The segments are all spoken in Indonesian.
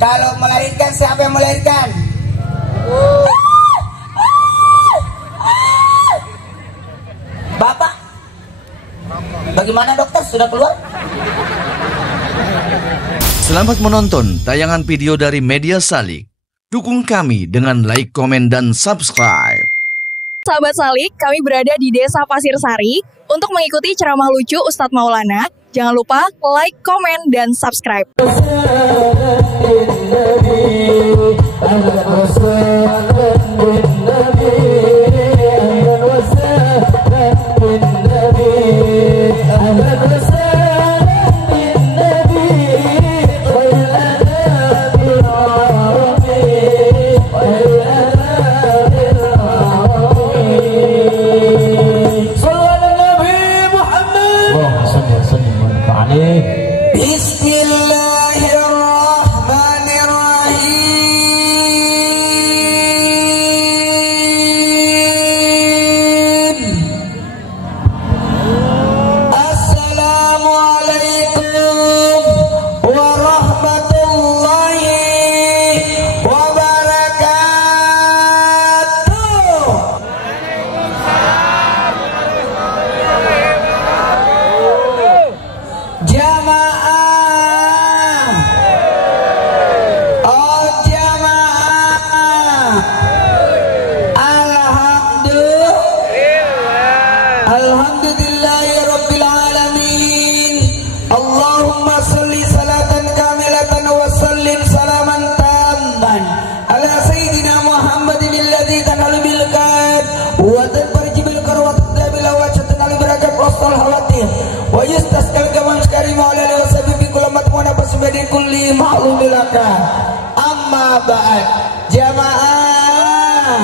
Kalau melahirkan, siapa yang melahirkan? Bapak. Bagaimana dokter, sudah keluar? Selamat menonton tayangan video dari Media Salik. Dukung kami dengan like, komen, dan subscribe. Sahabat Salik, kami berada di Desa Pasir Sari untuk mengikuti ceramah lucu Ustadz Maulana. Jangan lupa like, komen, dan subscribe. Amma ba'd, jamaah.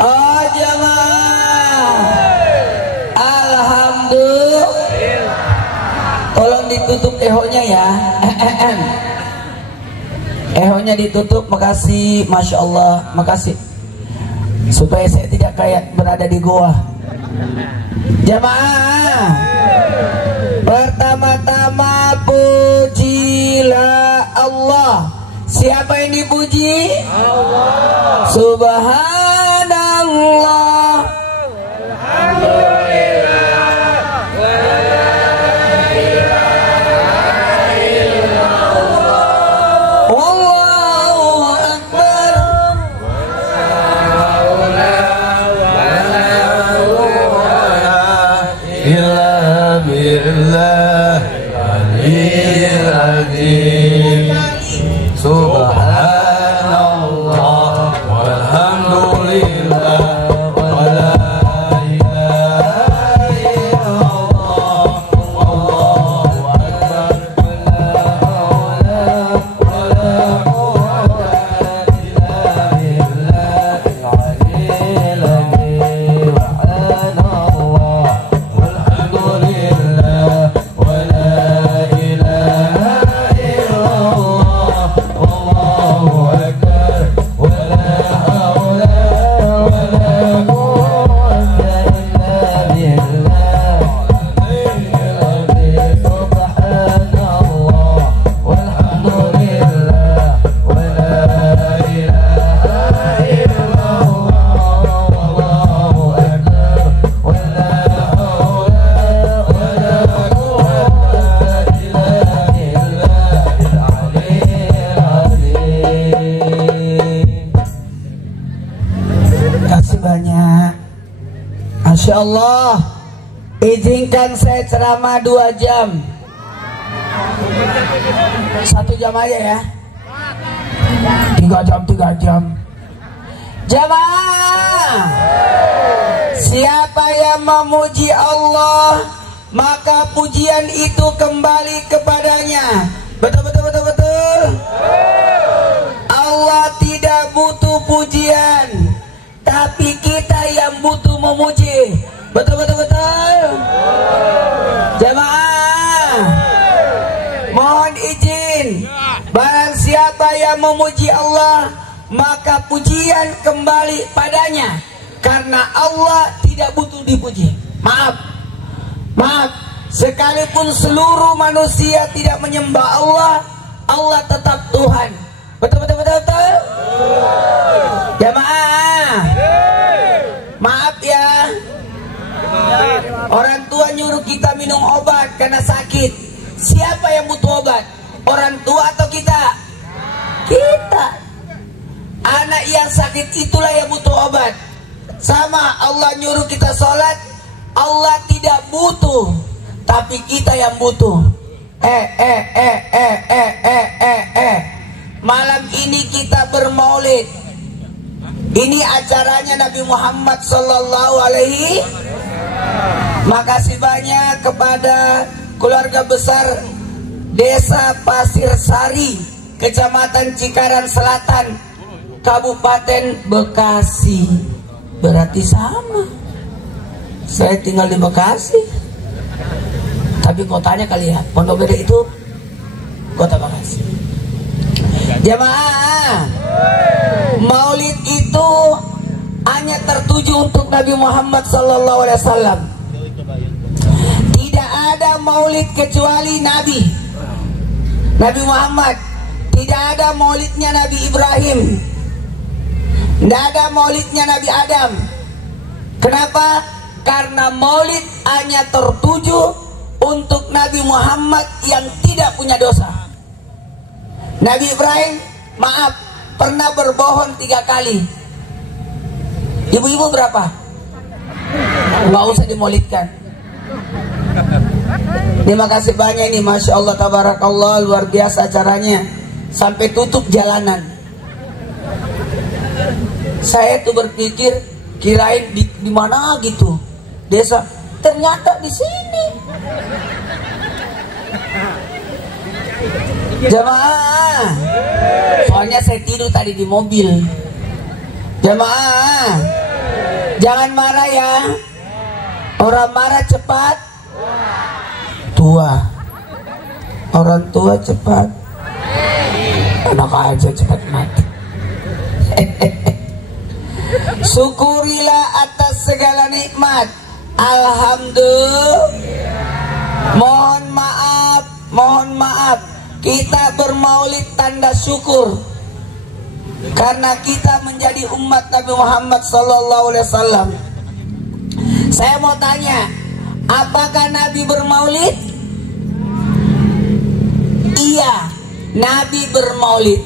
Oh jamaah. Alhamdulillah. Tolong ditutup ehonya ya. Ehonya ditutup, makasih. Masya Allah, makasih. Supaya saya tidak kayak berada di goa. Jamaah, pertama-tama pujilah Allah. Siapa yang dipuji? Allah. Subhanallah. Alhamdulillah. Wa la ilaha illallah. Wallahu akbar. Illa billah aliyil azim. Subhanallah walhamdulillah wa la ilaha illallah. Wallahu akbar. Wa la quwwata illa billahil aliyyil azim. Subhanallah walhamdulillah wa la ilaha illallah. Allahu akbar wa la hawla wa la quwwata illa billahil aliyyil azim. Subhanallah walhamdulillah wa la ilaha illallah. Allahu akbar wa la hawla wa la quwwata illa billahil aliyyil azim. Terima kasih banyak. Masya Allah. Izinkan saya ceramah 2 jam. 1 jam aja ya. 3 jam. Jamaah, siapa yang memuji Allah, maka pujian itu kembali kepadanya. Betul. Allah tidak butuh pujian, tapi kita yang butuh memuji. Betul. Jamaah, mohon izin, barang siapa yang memuji Allah, maka pujian kembali padanya, karena Allah tidak butuh dipuji. Maaf, sekalipun seluruh manusia tidak menyembah Allah, Allah tetap Tuhan. Betul betul betul betul. Jamaah, maaf ya, orang tua nyuruh kita minum obat karena sakit. Siapa yang butuh obat? Orang tua atau kita? Kita. Anak yang sakit itulah yang butuh obat. Sama Allah nyuruh kita sholat, Allah tidak butuh, tapi kita yang butuh. Malam ini kita bermaulid. Ini acaranya Nabi Muhammad Sallallahu Alaihi. Makasih banyak kepada keluarga besar Desa Pasir Sari, Kecamatan Cikarang Selatan, Kabupaten Bekasi. Berarti sama. Saya tinggal di Bekasi, tapi kotanya kali ya, Pondok Gede itu kota Bekasi. Jamaah, maulid itu hanya tertuju untuk Nabi Muhammad SAW. Tidak ada maulid kecuali Nabi Muhammad. Tidak ada maulidnya Nabi Ibrahim, tidak ada maulidnya Nabi Adam. Kenapa? Karena maulid hanya tertuju untuk Nabi Muhammad yang tidak punya dosa. Nabi Ibrahim, maaf, pernah berbohong 3 kali. Ibu-ibu berapa? Nggak usah dimaulidkan. Terima kasih banyak ini, Masya Allah, Tabarakallah, luar biasa acaranya. Sampai tutup jalanan. Saya tuh berpikir, kirain di mana gitu desa, ternyata di sini. Jamaah, soalnya saya tidur tadi di mobil. Jamaah, jangan marah ya. Orang marah cepat tua, orang tua cepat, anak aja cepat mati. Syukurilah atas segala nikmat. Alhamdulillah. Mohon maaf, kita bermaulid tanda syukur karena kita menjadi umat Nabi Muhammad SAW. Saya mau tanya, apakah Nabi bermaulid? Iya, Nabi bermaulid.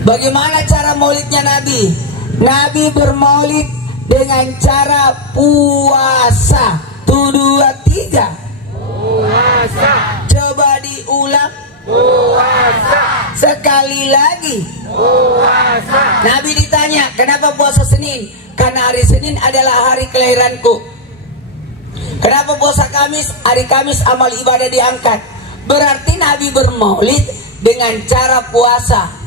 Bagaimana cara maulidnya Nabi? Nabi bermaulid dengan cara puasa. 1, 2, 3. Puasa. Coba diulang. Puasa. Sekali lagi. Puasa. Nabi ditanya, kenapa puasa Senin? Karena hari Senin adalah hari kelahiranku. Kenapa puasa Kamis? Hari Kamis amal ibadah diangkat. Berarti Nabi bermaulid dengan cara puasa.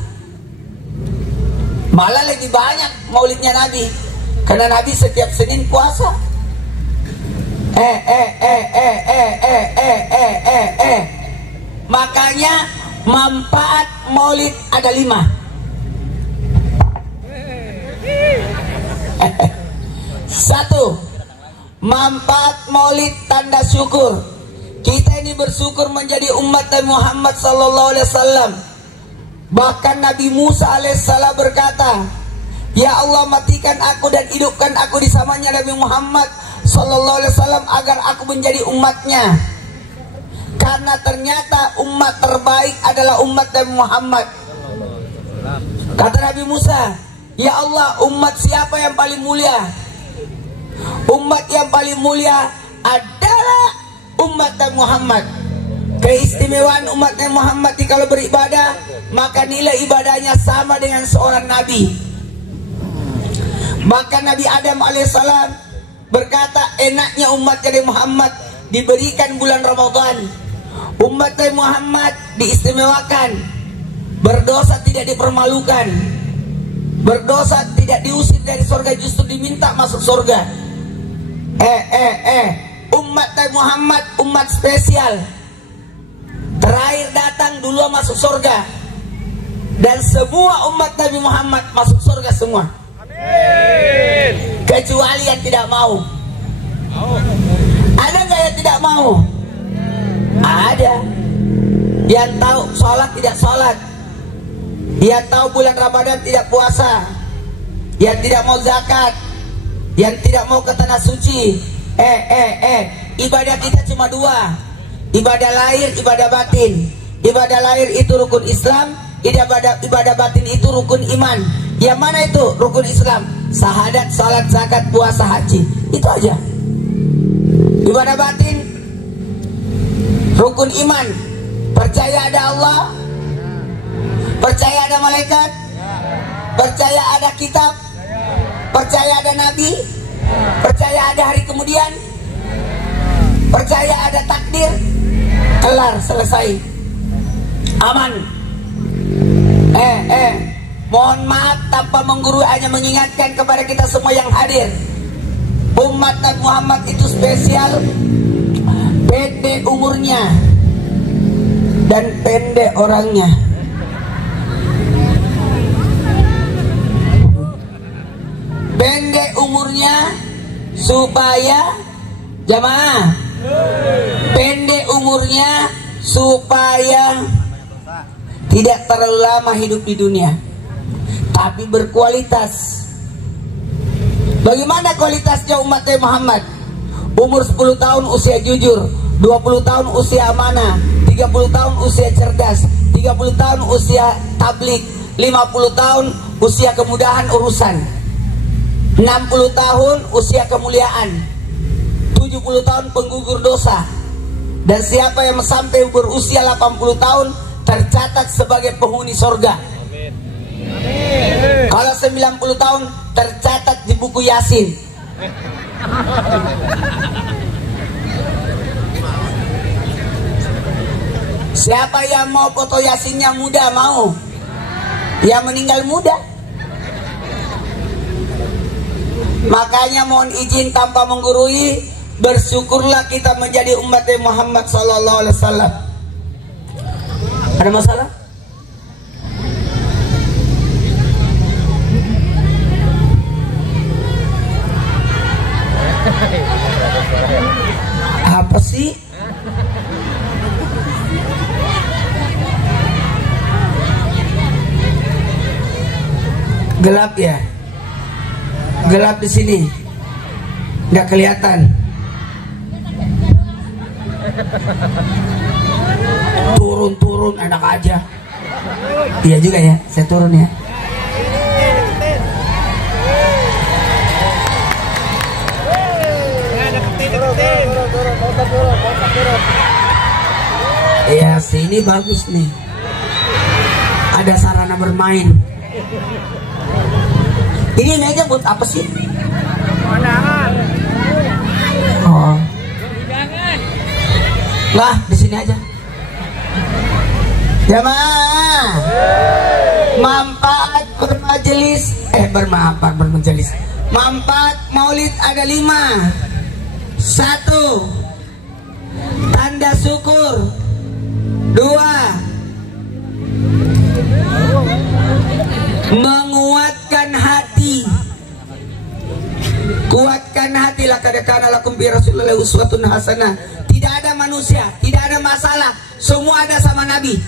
Malah lebih banyak maulidnya Nabi, karena Nabi setiap Senin puasa. Makanya manfaat maulid ada 5. Satu, manfaat maulid tanda syukur. Kita ini bersyukur menjadi umat Nabi Muhammad SAW. Bahkan Nabi Musa alaihissalam berkata, ya Allah, matikan aku dan hidupkan aku di samanya Nabi Muhammad SAW agar aku menjadi umatnya. Karena ternyata umat terbaik adalah umat Nabi Muhammad. Kata Nabi Musa, ya Allah, umat siapa yang paling mulia? Umat yang paling mulia adalah umat Nabi Muhammad. Keistimewaan umat Nabi Muhammad kalau beribadah, maka nilai ibadahnya sama dengan seorang nabi. Maka Nabi Adam alaihissalam berkata, enaknya umat Nabi Muhammad diberikan bulan Ramadan. Umat Nabi Muhammad diistimewakan. Berdosa tidak dipermalukan. Berdosa tidak diusir dari surga, justru diminta masuk surga. Umat Nabi Muhammad umat spesial. Terakhir datang dulu masuk surga. Dan semua umat Nabi Muhammad masuk surga semua. Amin. Kecuali yang tidak mau. Ada nggak yang tidak mau? Ada. yang tahu sholat tidak sholat, yang tahu bulan Ramadan tidak puasa, yang tidak mau zakat, yang tidak mau ke tanah suci. Ibadah kita cuma dua, ibadah lahir, ibadah batin. Ibadah lahir itu rukun Islam, ibadah batin itu rukun iman. Yang mana itu rukun Islam? Syahadat, salat, zakat, puasa, haji. Itu aja. Ibadah batin, rukun iman, percaya ada Allah, percaya ada malaikat, percaya ada kitab, percaya ada nabi, percaya ada hari kemudian, percaya ada takdir. Kelar, selesai, aman. Mohon maaf tanpa menggurui, hanya mengingatkan kepada kita semua yang hadir, umat Nabi Muhammad itu spesial, pendek umurnya dan pendek orangnya. Pendek umurnya supaya jamaah, pendek umurnya supaya tidak terlalu lama hidup di dunia, tapi berkualitas. Bagaimana kualitasnya umat Nabi Muhammad? Umur 10 tahun usia jujur, 20 tahun usia amanah, 30 tahun usia cerdas, 30 tahun usia tablik, 50 tahun usia kemudahan urusan, 60 tahun usia kemuliaan, 70 tahun penggugur dosa. Dan siapa yang sampai berusia 80 tahun tercatat sebagai penghuni sorga. Kalau 90 tahun tercatat di buku Yasin. Siapa yang mau foto Yasinnya muda? Mau? Yang meninggal muda. Makanya mohon izin tanpa menggurui, bersyukurlah kita menjadi umat Muhammad sallallahu alaihi wasallam. Ada masalah? Apa sih? Gelap ya? Gelap di sini. Nggak kelihatan. Turun enak aja. Iya juga ya, saya turun ya. Iya, sini bagus nih. Ada sarana bermain. Ini meja buat apa sih? Oh. Lah, di sini aja. Jamaah, manfaat bermajelis, bermajelis. Manfaat maulid ada 5. 1, tanda syukur. 2, menguatkan hati. Kuatkan hati, laqad kana lakum fi Rasulillahi uswatun hasanah. Tidak ada manusia, tidak ada masalah, semua ada sama Nabi.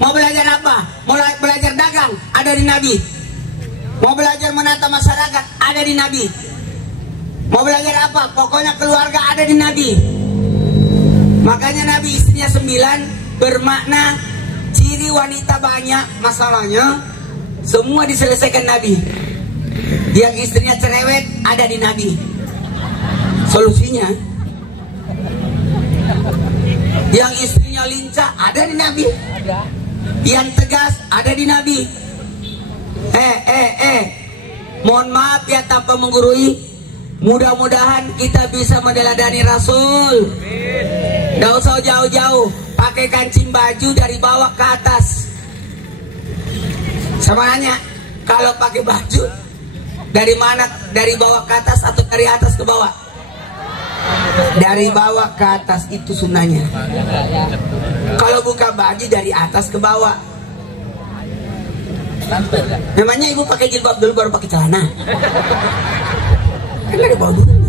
Mau belajar apa? Mau belajar dagang, ada di Nabi. Mau belajar menata masyarakat, ada di Nabi. Mau belajar apa? Pokoknya keluarga ada di Nabi. Makanya Nabi istrinya 9, bermakna ciri wanita banyak, masalahnya semua diselesaikan Nabi. Yang istrinya cerewet ada di Nabi. Solusinya. Yang istrinya lincah ada di Nabi. Yang tegas ada di Nabi. Mohon maaf ya tanpa menggurui. Mudah-mudahan kita bisa meneladani Rasul. Nggak usah jauh-jauh, pakai kancing baju dari bawah ke atas. Sama nanya, kalau pakai baju dari mana? Dari bawah ke atas atau dari atas ke bawah? Dari bawah ke atas, itu sunnahnya. Kalau buka baju dari atas ke bawah. Namanya ibu pakai jilbab dulu baru pakai celana. Kan dari bawah dulu.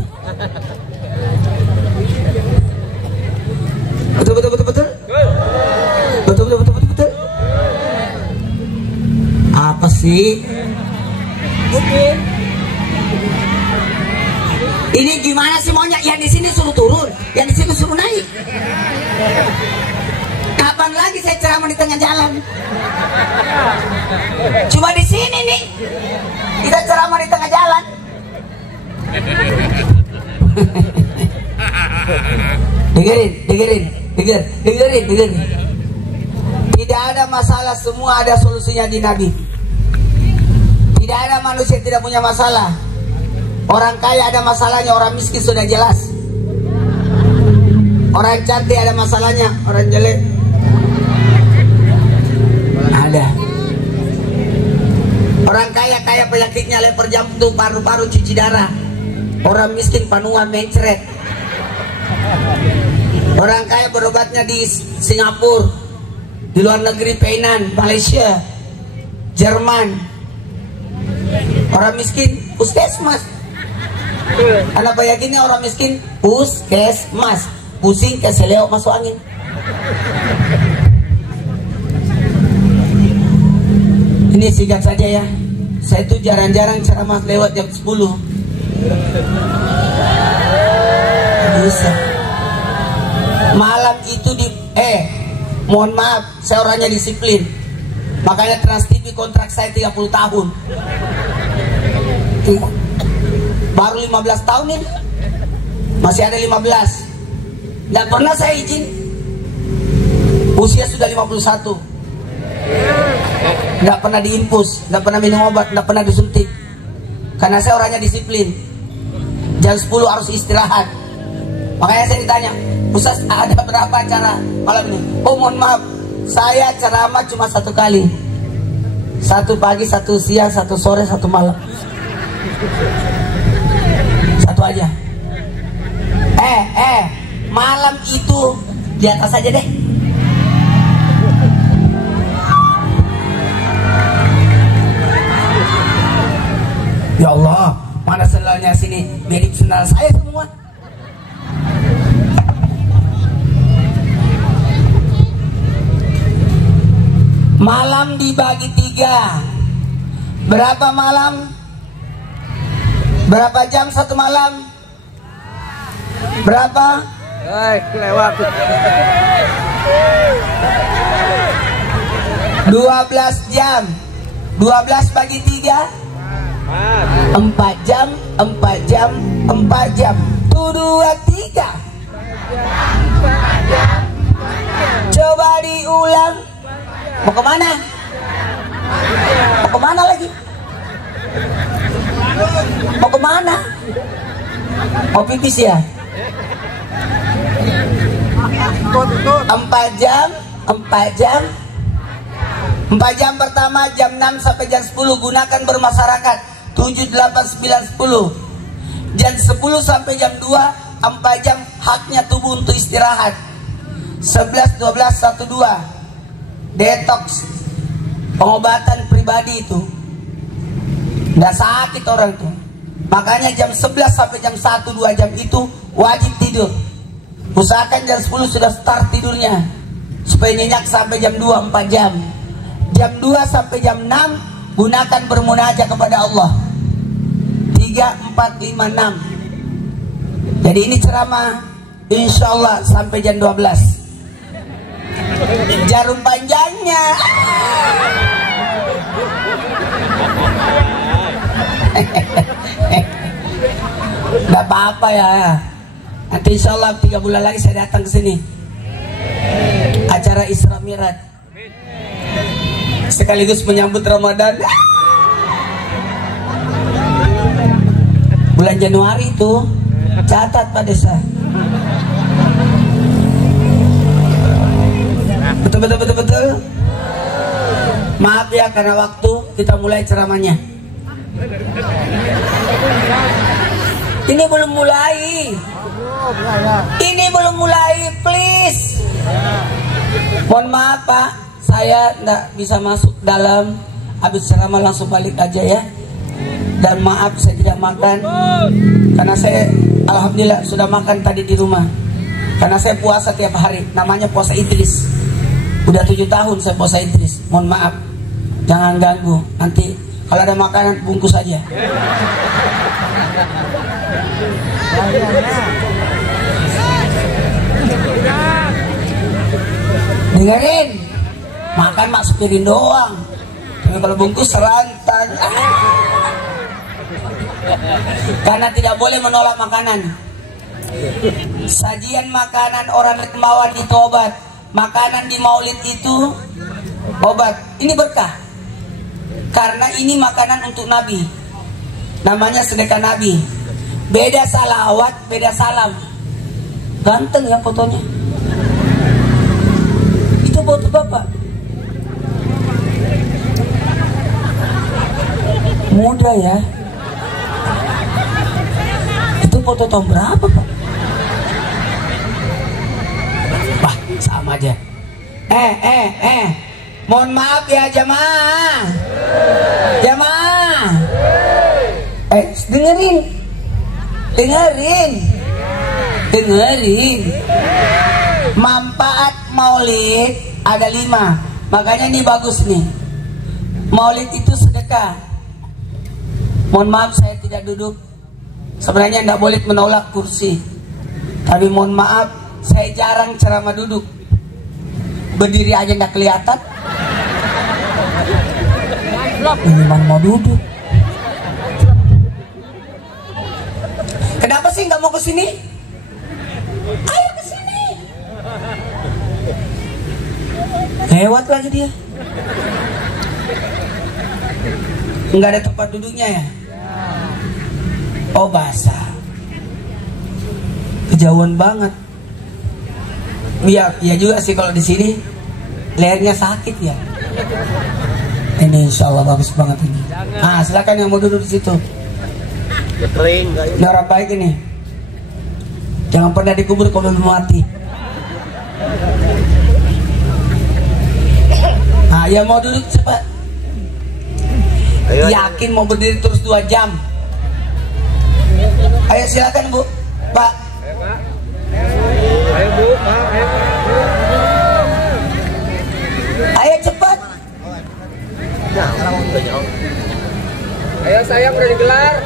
Betul. sih? Ini gimana sih maunya? Yang di sini suruh turun, yang di sini suruh naik. Kapan lagi saya ceramah di tengah jalan? Cuma di sini nih kita ceramah di tengah jalan. Dengerin. Tidak ada masalah, semua ada solusinya di Nabi. Tidak ada manusia yang tidak punya masalah. Orang kaya ada masalahnya, orang miskin sudah jelas. Orang cantik ada masalahnya, orang jelek ada. Orang kaya penyakitnya leper jantung, paru-paru, cuci darah. Orang miskin panuan, mencret. Orang kaya berobatnya di Singapura, di luar negeri Penang, Malaysia, Jerman. Orang miskin puskesmas. Anak bayaginnya orang miskin puskesmas, pusing keseleo masuk angin. Ini singkat saja ya. Saya tuh jarang-jarang ceramah lewat jam 10. Bisa. Malam itu mohon maaf, saya orangnya disiplin. Makanya Trans TV kontrak saya 30 tahun. Baru 15 tahun ini. Masih ada 15. Dan pernah saya izin. Usia sudah 51. Nggak pernah diinfus, nggak pernah minum obat, nggak pernah disuntik. Karena saya orangnya disiplin. Jam 10 harus istirahat. Makanya saya ditanya, Ustaz ada berapa acara malam ini? Oh mohon maaf, saya ceramah cuma 1 kali. 1 pagi, 1 siang, 1 sore, 1 malam. 1 aja. Malam itu di atas aja deh. Ya Allah, mana sendalnya sini? Mirip sendal saya semua. Malam dibagi 3. Berapa malam? Berapa jam 1 malam? Berapa? Lewat. 12 jam. 12 bagi 3. 4 jam, 4 jam, 4 jam. Tuh 2, 3. Coba diulang. Mau kemana? Mau kemana lagi? Mau kemana? Mau pipis ya? 4 jam, 4 jam. 4 jam pertama jam 6 sampai jam 10 gunakan bermasyarakat. 7, 8, 9, 10. Jam 10 sampai jam 2 4 jam haknya tubuh untuk istirahat. 11, 12, 1, 2 detox, pengobatan pribadi itu. Nggak sakit orang tuh. Makanya jam 11 sampai jam 1, 2 jam itu wajib tidur. Usahakan jam 10 sudah start tidurnya supaya nyenyak sampai jam 2, 4 jam. Jam 2 sampai jam 6 gunakan bermunajat kepada Allah. 3, 4, 5, 6. Jadi ini ceramah insya Allah sampai jam 12. Jarum panjangnya. Gak apa-apa ya. Nanti insya Allah 3 bulan lagi saya datang ke sini. Acara Isra Mi'raj. Sekaligus menyambut Ramadan. Bulan Januari itu. Catat Pak Desa. Betul. Maaf ya karena waktu kita mulai ceramahnya. Ini belum mulai. Ini belum mulai, please. Mohon maaf Pak, saya nggak bisa masuk dalam. Habis ceramah langsung balik aja ya. Dan maaf saya tidak makan karena saya alhamdulillah sudah makan tadi di rumah. Karena saya puasa tiap hari, namanya puasa Idris. Udah 7 tahun saya puasa Idris. Mohon maaf. Jangan ganggu. Nanti kalau ada makanan bungkus aja. Dengerin, makan mak sepiring doang. Tapi kalau bungkus serantan. Karena tidak boleh menolak makanan. Sajian makanan orang dermawan itu obat. Makanan di maulid itu obat. Ini berkah. Karena ini makanan untuk Nabi. Namanya sedekah Nabi. Beda salawat, beda salam. Ganteng ya fotonya. Itu foto bapak. Muda ya. Itu foto tahun berapa pak? Wah sama aja. Mohon maaf ya jamaah. Jamaah. Dengerin. Manfaat maulid ada 5. Makanya ini bagus nih. Maulid itu sedekah. Mohon maaf saya tidak duduk. Sebenarnya tidak boleh menolak kursi. Tapi mohon maaf saya jarang ceramah duduk. Berdiri aja tidak kelihatan. Ini mana mau duduk? Kenapa sih nggak mau ke sini? Ayo ke sini. Lewat lagi dia. Nggak ada tempat duduknya ya? Oh basah. Kejauhan banget. Iya juga sih kalau di sini lehernya sakit ya. Ini insya Allah bagus banget ini. Ah silakan yang mau duduk di situ. Ini orang baik ini. Jangan pernah dikubur kalau belum mati. Nah yang mau duduk cepat. Yakin mau berdiri terus 2 jam. Ayo silakan bu, pak. Ayo bu, pak. Ayo cepat. Ayo sayang udah digelar.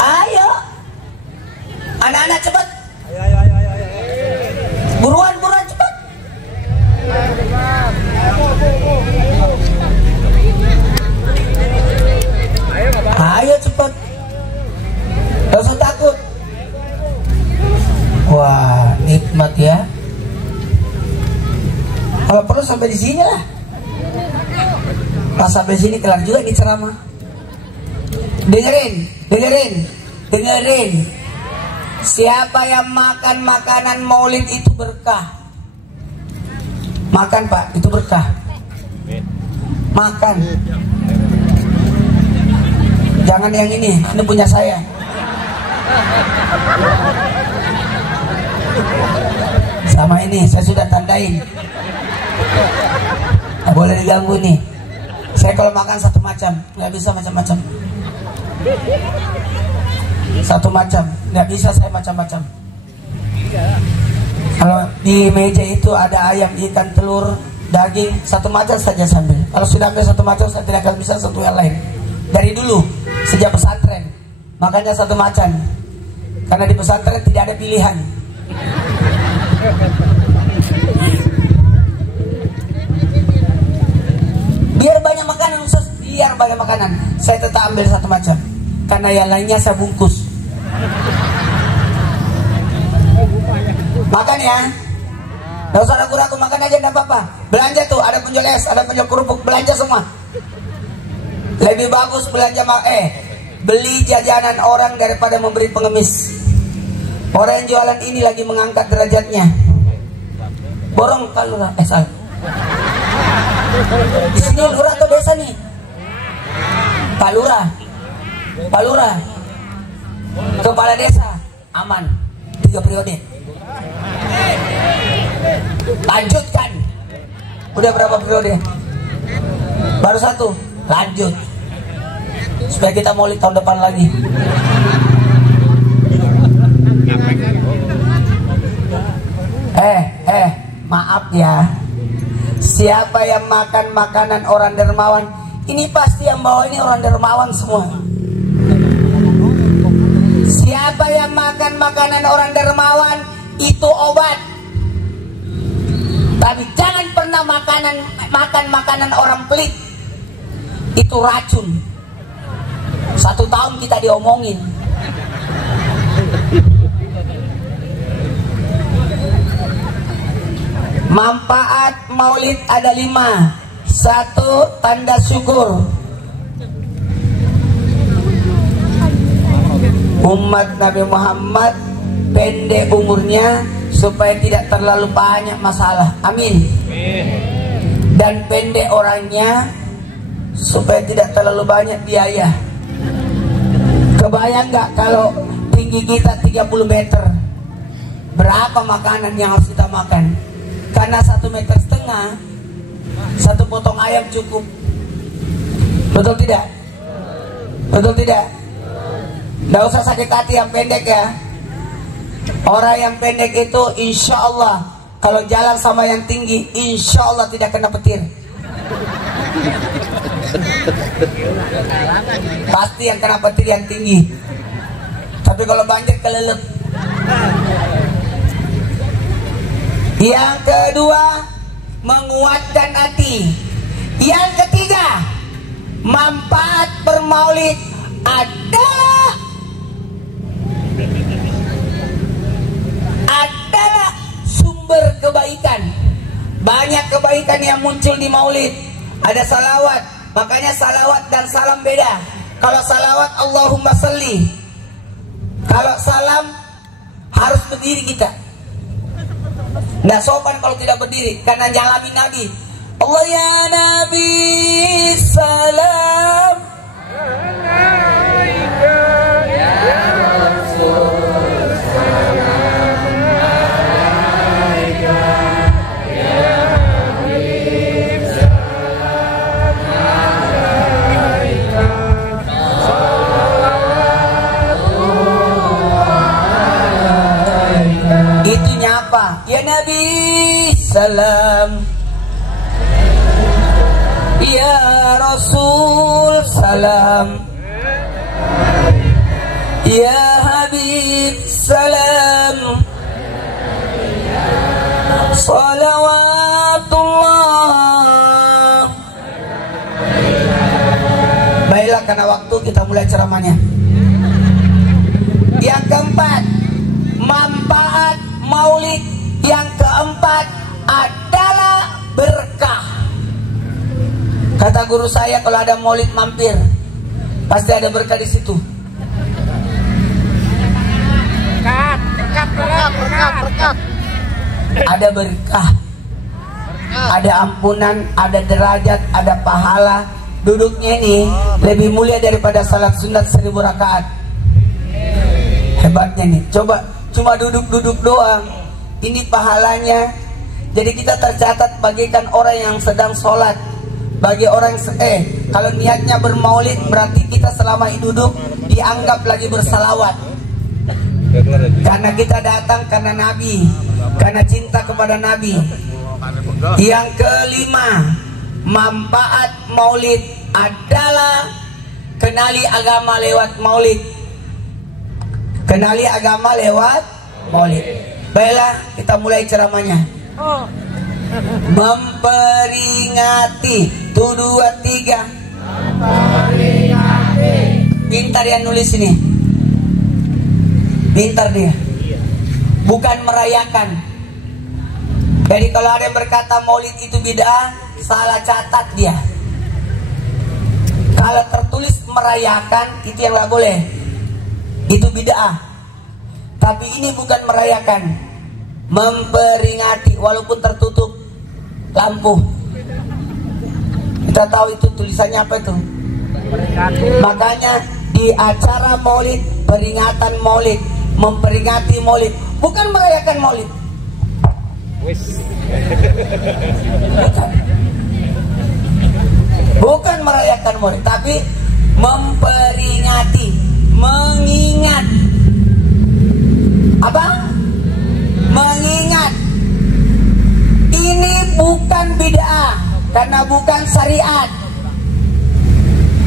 Ayo. Anak-anak cepat. Buruan cepat. Ayo cepat. Gak usah takut. Wah, nikmat ya. Kalau perlu sampai di sini lah. Pas sampai sini kelar juga nih ceramah. Dengerin. Siapa yang makan makanan maulid itu berkah. Makan pak, itu berkah. Makan. Jangan yang ini punya saya. Sama ini saya sudah tandain. Nggak boleh diganggu nih. Saya kalau makan satu macam, nggak bisa macam-macam. Satu macam, nggak bisa saya macam-macam. Kalau di meja itu ada ayam, ikan, telur, daging, satu macam saja sambil. Kalau sudah ambil satu macam, saya tidak akan bisa satu yang lain. Dari dulu, sejak pesantren, makanya satu macam. Karena di pesantren tidak ada pilihan. Biar banyak makanan, Ustaz. Biar banyak makanan, saya tetap ambil satu macam. Karena yang lainnya saya bungkus. Makan ya. Gak usah ragu-ragu, makan aja gak apa-apa. Belanja tuh, ada penjual es, ada penjual kerupuk, belanja semua. Lebih bagus belanja beli jajanan orang daripada memberi pengemis. Orang yang jualan ini lagi mengangkat derajatnya. Borong Pak Lurah, salah. Di sini lurah atau desa nih? Pak Lurah. Kepala desa aman 3 periode. Lanjutkan. Udah berapa periode? Baru 1. Lanjut. Supaya kita maulid tahun depan lagi. maaf ya, siapa yang makan makanan orang dermawan, ini pasti yang bawa ini orang dermawan semua. Siapa yang makan makanan orang dermawan, itu obat. Tapi jangan pernah makan makanan orang pelit, itu racun. 1 tahun kita diomongin. Manfaat maulid ada 5. 1, tanda syukur. Umat Nabi Muhammad pendek umurnya supaya tidak terlalu banyak masalah. Amin. Dan pendek orangnya supaya tidak terlalu banyak biaya. Kebayang nggak kalau tinggi kita 30 meter, berapa makanan yang harus kita makan? Karena 1,5 meter, 1 potong ayam cukup. Betul tidak? Betul tidak? Nggak usah sakit hati yang pendek ya. Orang yang pendek itu insya Allah kalau jalan sama yang tinggi, insya Allah tidak kena petir. Pasti yang kena petir yang tinggi. Tapi kalau banjir kelelep. Yang kedua, menguatkan hati. Yang ketiga, manfaat bermaulid adalah sumber kebaikan. Banyak kebaikan yang muncul di maulid. Ada salawat, makanya salawat dan salam beda. Kalau salawat Allahumma salli, kalau salam harus berdiri kita. Nggak sopan kalau tidak berdiri, karena nyalami Nabi. Allah ya Nabi salam. Ya Nabi salam, ya Rasul salam, ya Habib salam, salawatullah. Baiklah, karena waktu kita mulai ceramahnya. Yang keempat, manfaat maulid. Yang keempat adalah berkah. Kata guru saya, kalau ada maulid mampir, pasti ada berkah di situ. Berkat. Ada berkah, ada ampunan, ada derajat, ada pahala. Duduknya ini lebih mulia daripada salat sunat 1000 rakaat. Hebatnya nih. Coba cuma duduk-duduk doang, ini pahalanya. Jadi kita tercatat bagikan orang yang sedang sholat. Bagi orang kalau niatnya bermaulid, berarti kita selama duduk dianggap lagi bersalawat. Karena kita datang karena Nabi, karena cinta kepada Nabi. Yang kelima, manfaat maulid adalah kenali agama lewat maulid. Kenali agama lewat maulid. Baiklah, kita mulai ceramahnya. Memperingati. 1, 2, 3. Memperingati. Pintar yang nulis ini. Pintar dia. Bukan merayakan. Jadi kalau ada yang berkata maulid itu bid'ah, salah catat dia. Kalau tertulis merayakan, itu yang nggak boleh. Itu bid'ah. Tapi ini bukan merayakan, memperingati, walaupun tertutup lampu. Kita tahu itu tulisannya apa itu. Makanya di acara maulid, peringatan maulid, memperingati maulid, bukan merayakan maulid. Bukan merayakan maulid, tapi memperingati, mengingat. Apa? Mengingat. karena bukan syariat,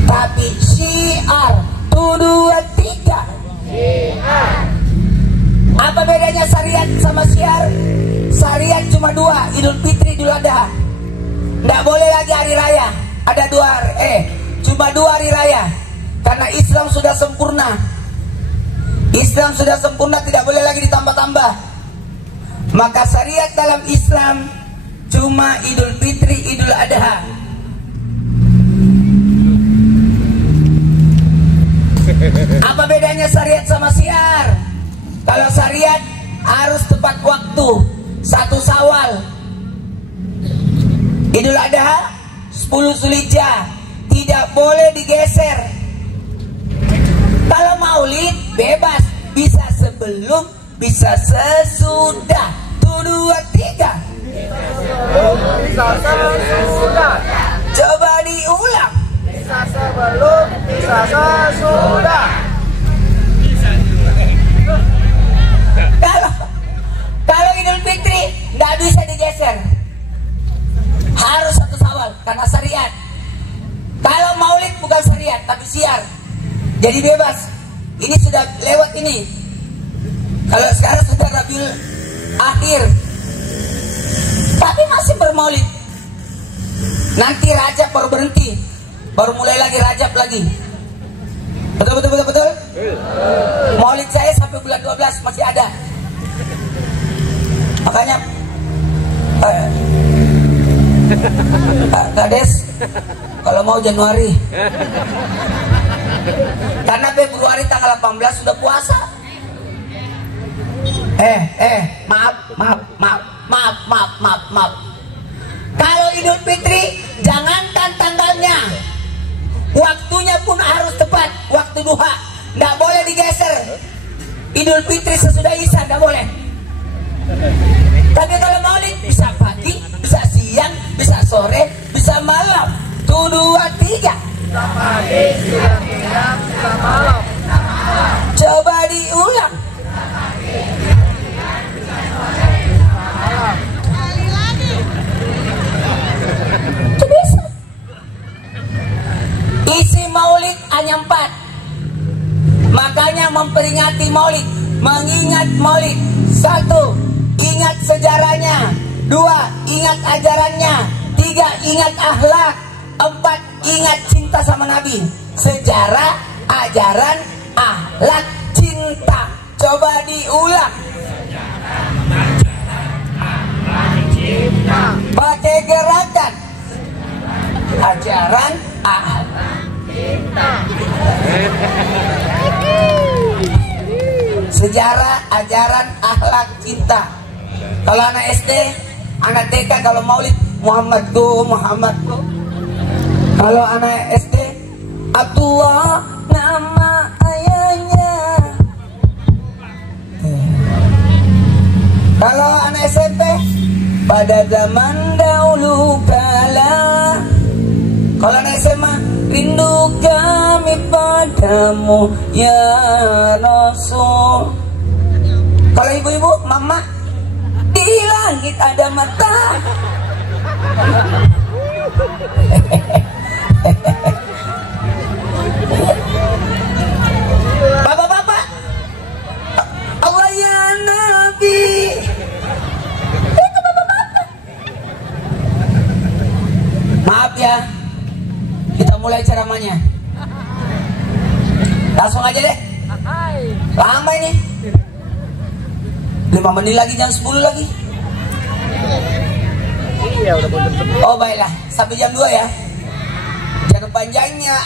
tapi syiar. 1, 2, 3. Apa bedanya syariat sama syiar? Syariat cuma 2, Idul Fitri, Idul Adha. Nggak boleh lagi hari raya. Ada cuma 2 hari raya. Karena Islam sudah sempurna. Islam sudah sempurna, tidak boleh lagi ditambah-tambah. Maka syariat dalam Islam cuma Idul Fitri, Idul Adha. Apa bedanya syariat sama syiar? Kalau syariat harus tepat waktu, 1 Syawal. Idul Adha 10 Zulhijjah, tidak boleh digeser. Kalau maulid bebas, bisa sebelum, bisa sesudah. 1, 2, 3. Bisa sesudah. Coba diulang. Bisa sebelum, bisa sesudah. Kalau Idul Fitri nggak bisa digeser, harus 1 Syawal karena syariat. Kalau maulid bukan syariat tapi syiar, jadi bebas. Ini sudah lewat ini. Kalau sekarang sudah Rabiul Akhir, tapi masih bermaulid. Nanti Rajab baru berhenti, baru mulai lagi Rajab lagi. Betul. Maulid saya sampai bulan 12 masih ada. Makanya Kades kalau mau Januari, karena Februari tanggal 18 sudah puasa. Maaf. Kalau Idul Fitri jangankan tanggalnya, waktunya pun harus tepat, waktu duha, nggak boleh digeser. Idul Fitri sesudah Isya nggak boleh. Tapi kalau maulid bisa pagi, bisa siang, bisa sore, bisa malam. 1, 2, 3. Bisa pagi, bisa siang, bisa malam. Coba diulang. Itu bisa. Isi maulid hanya 4. Makanya memperingati maulid, mengingat maulid. 1, ingat sejarahnya. 2, ingat ajarannya. 3, ingat akhlak. 4, ingat cinta sama Nabi. Sejarah, ajaran, akhlak, cinta. Coba diulang. Pakai gerakan. Ajaran, akhlak, cinta. Sejarah, ajaran, akhlak, cinta. Kalau anak SD, anak TK, kalau maulid Muhammad go. Kalau anak SD, Abdullah nama ayahnya. Kalau anak SMP, pada zaman dahulu kala. Kalau anak SMA, rindu kami padamu ya Rasul. Kalau ibu-ibu, mama, di langit ada mata. Bapak-bapak, Allah ya Nabi. Itu bapak-bapak. Maaf ya, kita mulai ceramahnya. Langsung aja deh. Lama ini. 5 menit lagi, jam 10 lagi. Iya, udah bodoh. Oh baiklah, sampai jam 2 ya. Jangan panjangnya.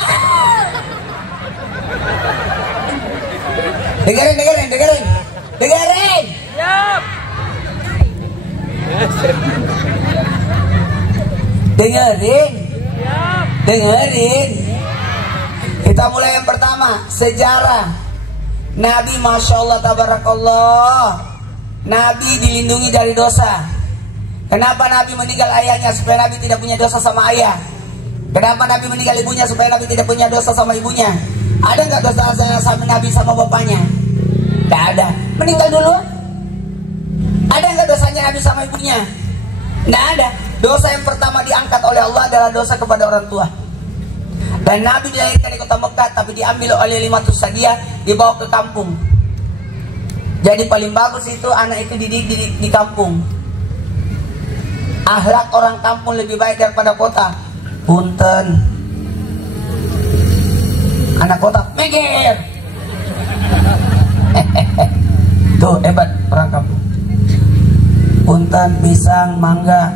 Dengerin. Siap. Dengerin. Kita mulai yang pertama, sejarah. Nabi Masya Allah Tabarakallah. Nabi dilindungi dari dosa. Kenapa Nabi meninggal ayahnya? Supaya Nabi tidak punya dosa sama ayah. Kenapa Nabi meninggal ibunya? Supaya Nabi tidak punya dosa sama ibunya. Ada nggak dosa sama Nabi sama bapaknya? Nggak ada. Meninggal dulu. Ada nggak dosanya Nabi sama ibunya? Nggak ada. Dosa yang pertama diangkat oleh Allah adalah dosa kepada orang tua. Dan Nabi dilahirkan di kota Mekah, tapi diambil oleh Limatus Sadia, dibawa ke kampung. Jadi paling bagus itu anak itu dididik di kampung. Akhlak orang kampung lebih baik daripada kota. Punten, anak kota mikir. Tuh hebat orang kampung. Punten, pisang, mangga.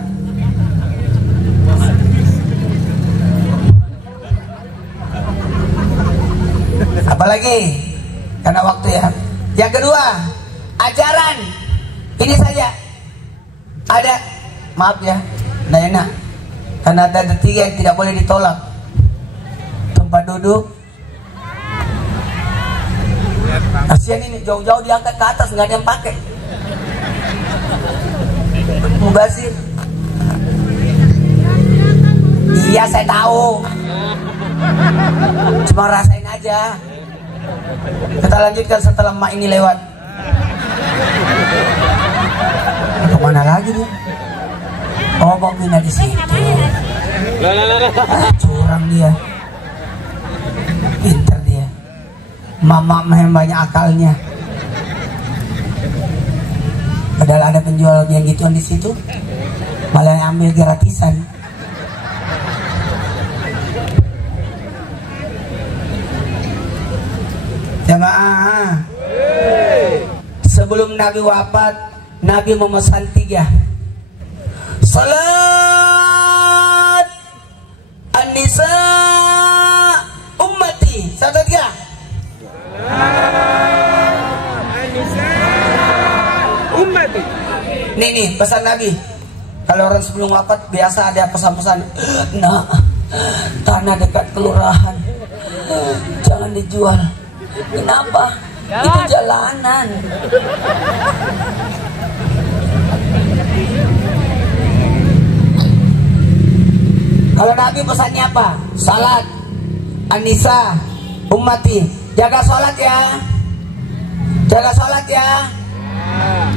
Apalagi karena waktu ya. Yang kedua, ajaran. Ini saja. Ada, maaf ya, nggak enak. Karena ada tiga yang tidak boleh ditolak. Tempat duduk. Kasihan ini jauh-jauh diangkat ke atas, nggak ada yang pakai. Mubazir. Iya saya tahu. Cuma rasain aja. Kita lanjutkan setelah mak ini lewat. Kemana lagi nih? Oh mau pindah di situ. Curang dia. Pintar dia. Mama memang banyak akalnya. Padahal ada penjual yang gituan di situ, malah yang ambil gratisan. Jamaah, sebelum Nabi wafat, Nabi memesan 3. Salat an-nisa ummati. 1, 2, 3. Ummati. Nih pesan Nabi. Kalau orang sebelum wafat biasa ada pesan-pesan. Nah, tanah dekat kelurahan jangan dijual. Kenapa? Itu jalanan. Kalau Nabi pesannya apa? Salat an-nisa ummati. Jaga salat ya. Jaga salat ya.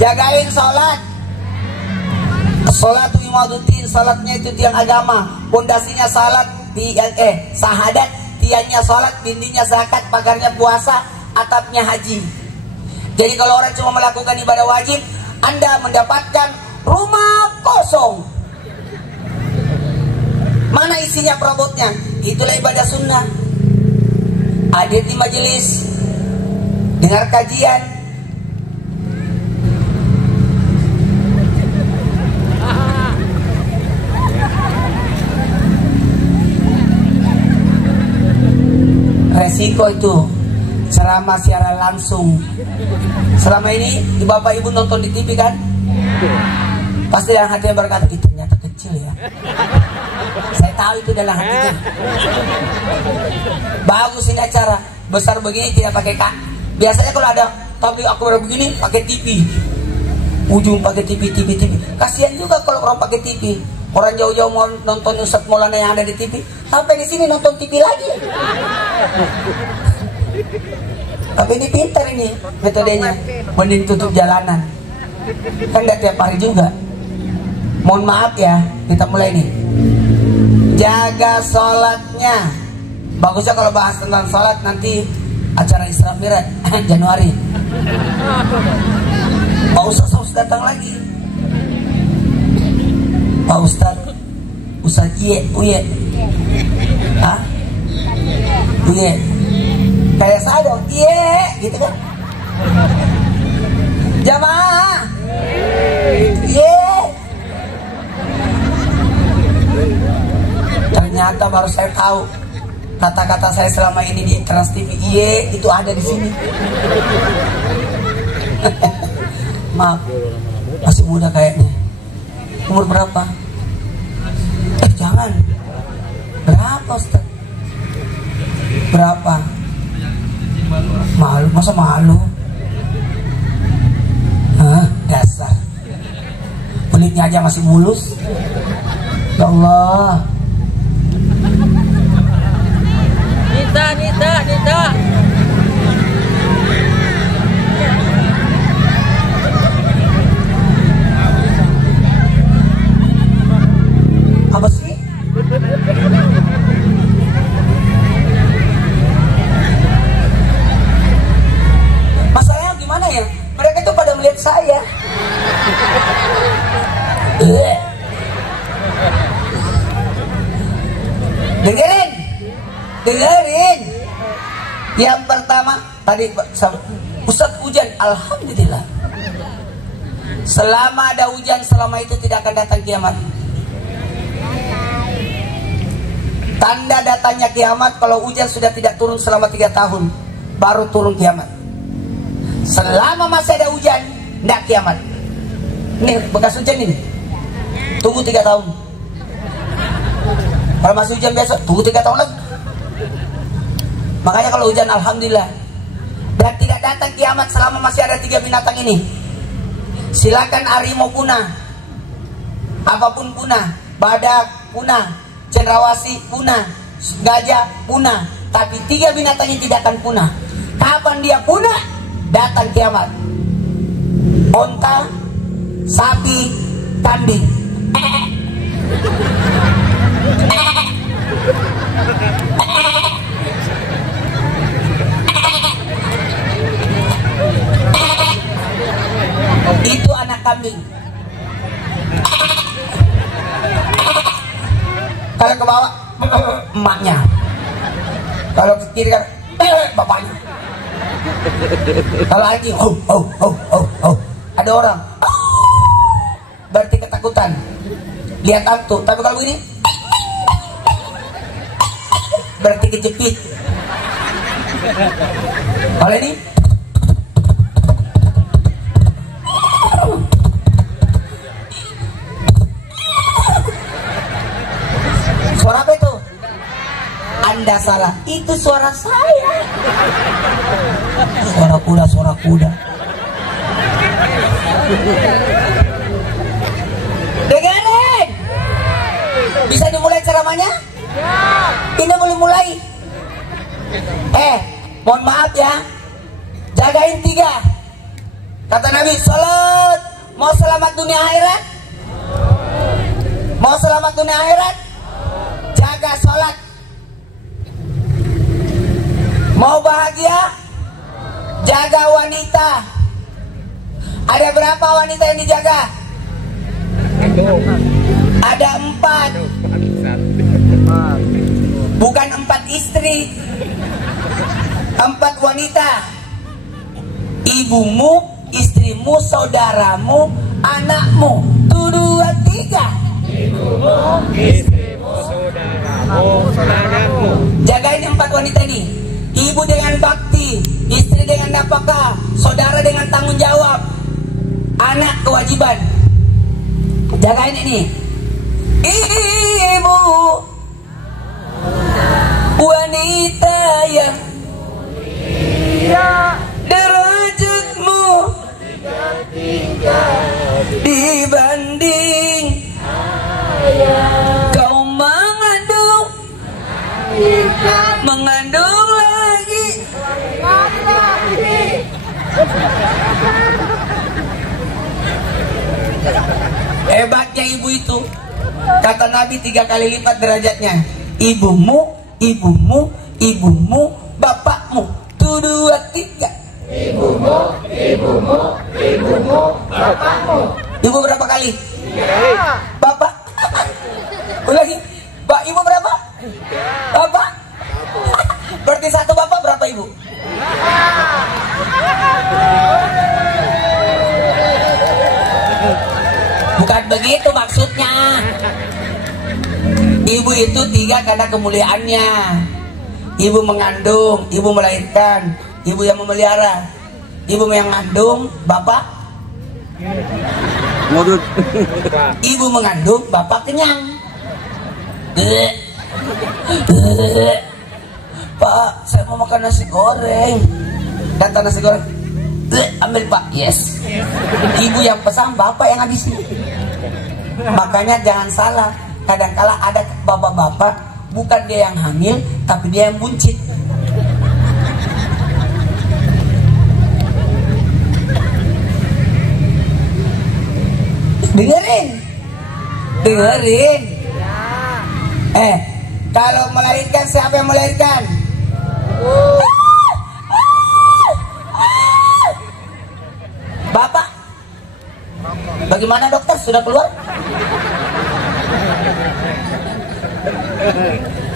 Jagain salat. Salatu imaduddin, salatnya itu tiang agama. Pondasinya salat, sahadat, tiangnya salat, dindingnya zakat, pagarnya puasa, atapnya haji. Jadi kalau orang cuma melakukan ibadah wajib, Anda mendapatkan rumah kosong. Mana isinya perabotnya? Itulah ibadah sunnah. Hadir di majelis, dengar kajian. Resiko itu ceramah siaran langsung. Selama ini bapak ibu nonton di TV kan? Pasti dalam hatinya berkata, itu ternyata kecil ya. Saya tahu itu dalam hatinya. Bagus ini acara besar begini tidak pakai kak. Biasanya kalau ada tabligh akbar begini pakai TV. Ujung pakai TV. Kasihan juga kalau orang pakai TV. Orang jauh-jauh mau nonton Ustaz Maulana yang ada di TV, sampai di sini nonton TV lagi. Tapi ini pintar ini metodenya, mending tutup jalanan. Kan nggak tiap hari juga. Mohon maaf ya, kita mulai nih. Jaga sholatnya. Bagusnya kalau bahas tentang sholat nanti acara Isra Mi'raj Januari. Pak Ustaz harus datang lagi. Pak Ustaz Uye. Hah? Uye. Kayak saya dong, gitu kan? Jamaah. Ternyata baru saya tahu kata-kata saya selama ini di Trans TV itu ada di sini. Maaf, masih muda kayaknya. Umur berapa? Jangan. Berapa Ustaz? Berapa? Malu, masa malu? Hah, dasar. Kulitnya aja masih mulus. Ya Allah. Nita. Dengerin, dengerin. Yang pertama tadi Ustaz hujan, alhamdulillah. Selama ada hujan, selama itu tidak akan datang kiamat. Tanda datangnya kiamat kalau hujan sudah tidak turun selama 3 tahun, baru turun kiamat. Selama masih ada hujan, tidak kiamat. Ini bekas hujan ini, tunggu 3 tahun. Kalau masih hujan biasa, tunggu 3 tahun lagi. Makanya kalau hujan alhamdulillah. Dan tidak datang kiamat selama masih ada 3 binatang ini. Silakan harimau punah, apapun punah, badak punah, cendrawasih punah, gajah punah, tapi 3 binatang ini tidak akan punah. Kapan dia punah? Datang kiamat. Onta, sapi, kambing. Itu anak kambing. Kalau ke bawah emaknya, kalau ke kiri kan bapaknya. Kalau lagi ada orang berarti ketakutan, lihat hantu. Tapi kalau begini berarti kejepit. Kalau ini suara apa itu? Anda salah, itu suara saya. Suara kuda, suara kuda. Dengerin. Bisa dimulai ceramahnya? Ini boleh mulai. Mohon maaf ya, jagain 3. Kata Nabi, salat. Mau selamat dunia akhirat? Mau selamat dunia akhirat? Jaga sholat. Mau bahagia? Jaga wanita. Ada berapa wanita yang dijaga? Ada 4. Bukan 4 istri, 4 wanita. Ibumu, istrimu, saudaramu, anakmu. 1, 2, 3. Ibumu, istrimu, saudaramu. Jagain 4 wanita ini. Ibu dengan bakti, istri dengan nafkah, saudara dengan tanggung jawab, anak kewajiban. Jagain ini. Ibu wanita yang derajatmu dibanding kau mengandung lagi. Hebatnya ibu itu, kata Nabi 3 kali lipat derajatnya. Ibumu, ibumu, ibumu, bapakmu. 1, 2, 3. Ibumu, ibumu, ibumu, bapakmu. Ibu berapa kali? 3. Bapak? Ulangi. Ibu berapa? Bapak? Berarti 1 bapak, berapa ibu? Bukan begitu maksudnya. Ibu itu 3 karena kemuliaannya. Ibu mengandung, ibu melahirkan, ibu yang memelihara. Ibu yang mengandung, bapak modut. Ibu mengandung, bapak kenyang. Pak, saya mau makan nasi goreng. Kata nasi goreng, ambil pak. Yes. Ibu yang pesan, bapak yang habisin. Makanya jangan salah, kadang-kala ada bapak-bapak, bukan dia yang hamil, tapi dia yang buncit. Dengerin, dengerin. Kalau melahirkan, siapa yang melahirkan? Bapak. Bagaimana dokter, sudah keluar?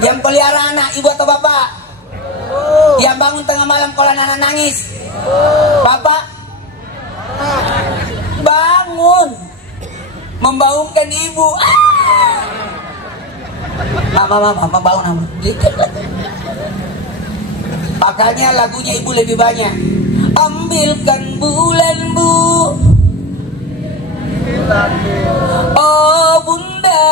Yang pelihara anak, ibu atau bapak? Yang bangun tengah malam kalau anak nangis? Bapak? Bangun membangunkan ibu. Mama bangun mama. Makanya lagunya ibu lebih banyak. Ambilkan bulan bu, oh bunda.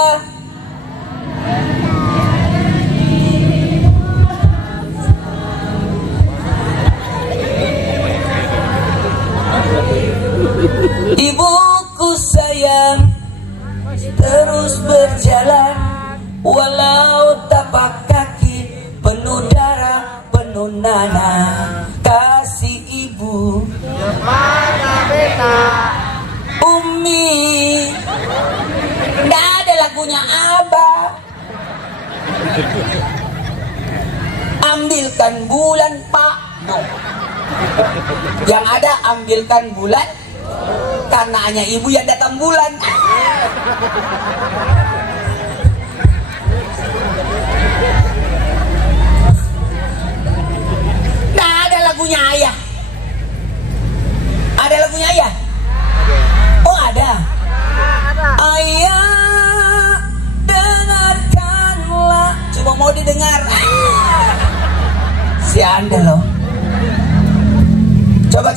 Ibuku sayang, terus berjalan walau tapak kaki penuh darah, penuh nanah. Kasih ibu Mana beta? Umi. Nggak ada lagunya Abah. Ambilkan bulan Pak, no. Yang ada ambilkan bulan, karena hanya ibu yang datang bulan. Nggak ada lagunya ayah. Ada lagunya ayah? Oh ada. Ayah dengarkanlah. Cuma mau didengar. Si Anda loh. Coba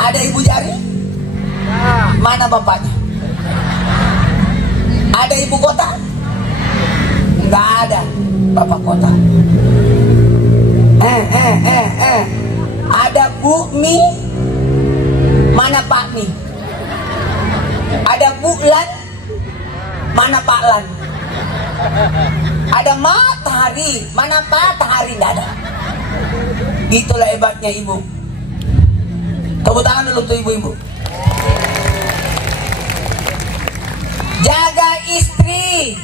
ada ibu jari? Mana bapaknya? Ada ibu kota? Enggak ada bapak kota. Ada Bu Mi? Mana Pak Mi? Ada Bu Lan? Mana Pak Lan? Ada Matahari? Mana Matahari? Enggak ada. Itulah hebatnya ibu. Tepuk tangan dulu tuh ibu-ibu. Jaga istri.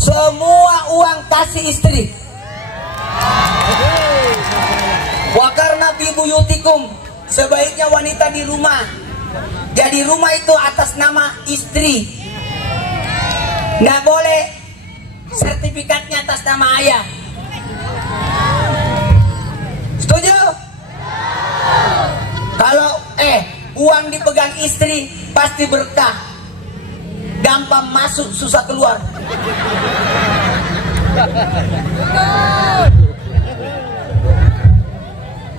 Semua uang kasih istri. Wa karna fi buyutikum, sebaiknya wanita di rumah. Jadi rumah itu atas nama istri. Nggak boleh sertifikatnya atas nama ayah. Setuju? Kalau uang dipegang istri pasti berkah. Gampang masuk, susah keluar.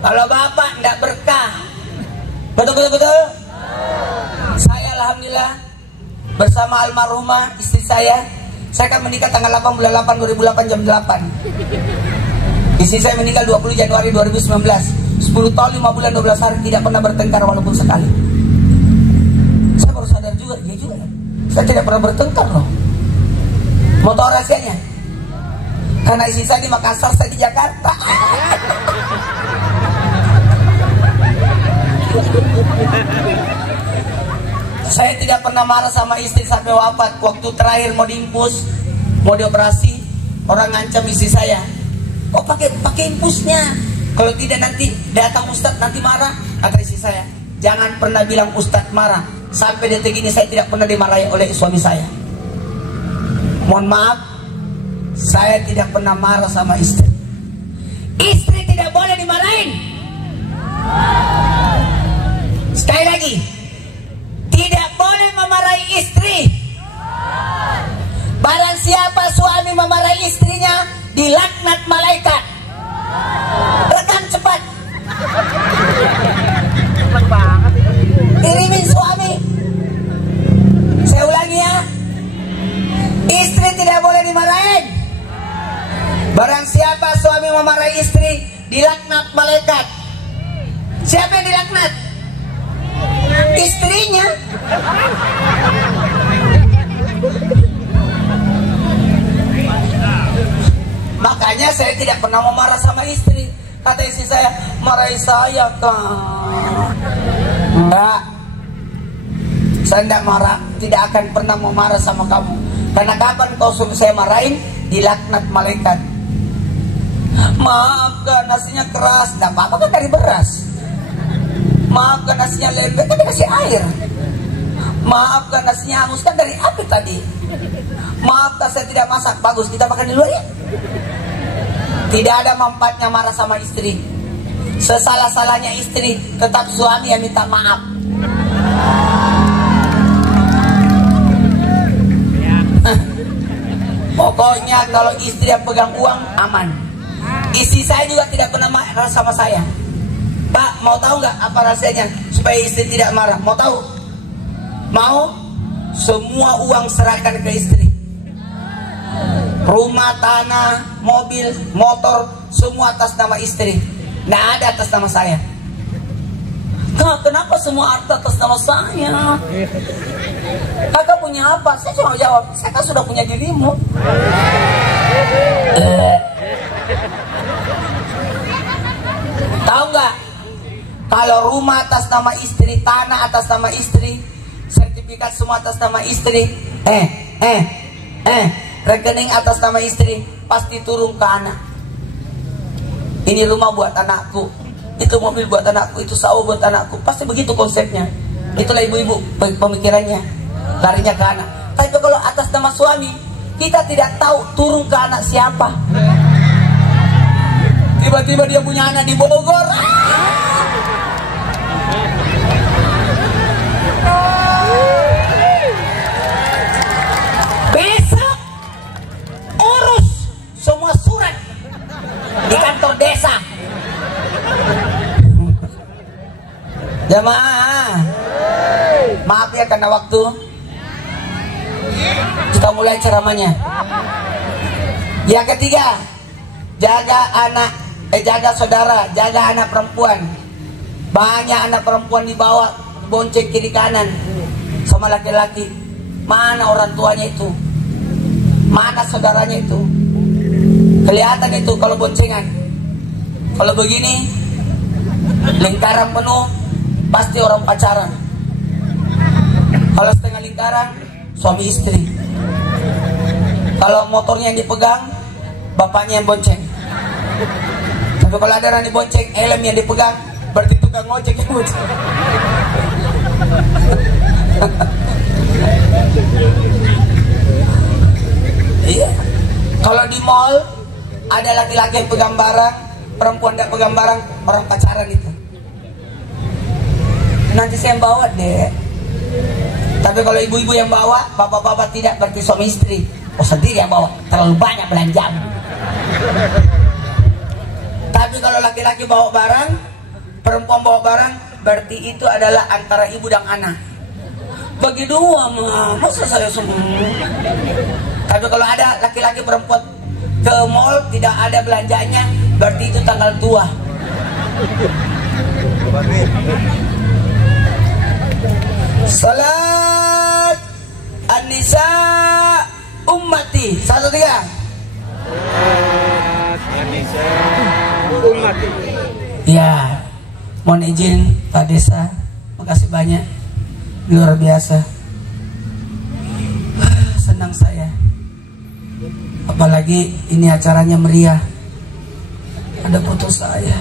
Kalau bapak enggak berkah. Betul. Saya alhamdulillah bersama almarhumah istri saya akan menikah tanggal 8 bulan 8 2008 jam 8. Istri saya meninggal 20 Januari 2019. 10 tahun 5 bulan 12 hari tidak pernah bertengkar walaupun sekali. Saya baru sadar juga, dia juga. Saya tidak pernah bertengkar loh. Mau tahu rahasianya? Karena istri saya di Makassar, saya di Jakarta. Saya tidak pernah marah sama istri sampai wafat. Waktu terakhir mau diimpus, mau dioperasi, orang ngancam istri saya. Oh pakai impusnya. Kalau tidak nanti datang Ustadz nanti marah. Kata istri saya, jangan pernah bilang Ustadz marah. Sampai detik ini saya tidak pernah dimarahi oleh suami saya. Mohon maaf, saya tidak pernah marah sama istri. Istri tidak boleh dimarahin. Sekali lagi, tidak boleh memarahi istri. Barang siapa suami memarahi istrinya, dilaknat malaikat. Rekam cepat. Kirimin suami. Saya ulangi ya. Istri tidak boleh dimarahin. Barang siapa suami memarahi istri, dilaknat malaikat. Siapa yang dilaknat? Istrinya. Makanya saya tidak pernah memarah sama istri. Kata istri saya, marahi saya kan? Enggak. Saya tidak marah, tidak akan pernah memarah sama kamu. Karena kapan kau suruh saya marahin, dilaknat malaikat. Maafkan nasinya keras, tidak apa-apa kan dari beras. Maafkan nasinya lembek kan dikasih air. Maafkan nasinya hangus kan dari api tadi. Maafkan saya tidak masak, bagus kita makan di luar ya. Tidak ada manfaatnya marah sama istri. Sesalah-salahnya istri, tetap suami yang minta maaf. Pokoknya kalau istri yang pegang uang aman. Istri saya juga tidak pernah marah sama saya. Pak, mau tahu nggak apa rasanya supaya istri tidak marah? Mau tahu? Mau? Semua uang serahkan ke istri. Rumah, tanah, mobil, motor, semua atas nama istri. Nggak ada atas nama saya. Kenapa semua harta atas nama saya? Kakak punya apa? Saya cuma jawab, saya kan sudah punya dirimu. Tahu nggak? Kalau rumah atas nama istri, tanah atas nama istri, sertifikat semua atas nama istri, rekening atas nama istri, pasti turun ke anak. Ini rumah buat anakku, itu mobil buat anakku, itu sawah buat anakku. Pasti begitu konsepnya. Itulah ibu-ibu pemikirannya, larinya ke anak. Tapi kalau atas nama suami, kita tidak tahu turun ke anak siapa. Tiba-tiba dia punya anak di Bogor. Besok urus semua surat di kantor desa. Jamaah, maaf ya karena waktu. Kita mulai ceramahnya. Yang ketiga, jaga saudara, jaga anak perempuan. Banyak anak perempuan dibawa bonceng kiri kanan sama laki-laki. Mana orang tuanya itu? Mana saudaranya itu? Kelihatan itu kalau boncengan. Kalau begini lingkaran penuh, pasti orang pacaran. Kalau setengah lingkaran, suami istri. Kalau motornya yang dipegang, bapaknya yang bonceng. Tapi kalau ada orang dibonceng, helm yang dipegang, berarti tukang ojek yang bonceng. Iya. Kalau di mall ada laki-laki yang pegang barang, perempuan tidak pegang barang, orang pacaran itu. Nanti saya bawa deh. Tapi kalau ibu-ibu yang bawa, bapak-bapak tidak, berarti suami istri. Oh, sendiri yang bawa, terlalu banyak belanjaan. Tapi kalau laki-laki bawa barang, perempuan bawa barang, berarti itu adalah antara ibu dan anak. Bagi dua mah, masa saya semua. Tapi kalau ada laki-laki perempuan ke mall tidak ada belanjanya, berarti itu tanggal tua. Salat An-Nisa ummati. 1, 3. An-Nisa ummati. Ya, mohon izin Pak Desa, makasih banyak, luar biasa. Senang saya, apalagi ini acaranya meriah. Ada foto saya.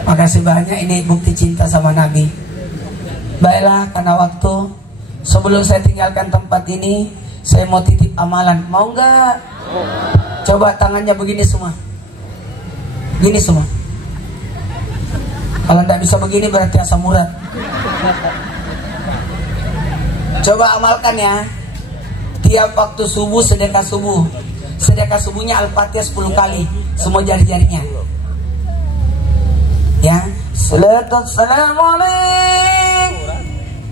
Makasih banyak, ini bukti cinta sama Nabi. Baiklah, karena waktu, sebelum saya tinggalkan tempat ini, saya mau titip amalan. Mau nggak? Coba tangannya begini semua. Begini semua. Kalau nggak bisa begini berarti asam urat. Coba amalkan ya. Tiap waktu subuh sedekah subuh. Sedekah subuhnya Al-Fatihah 10 kali. Semua jari-jarinya. Ya, salatu wassalamu alaik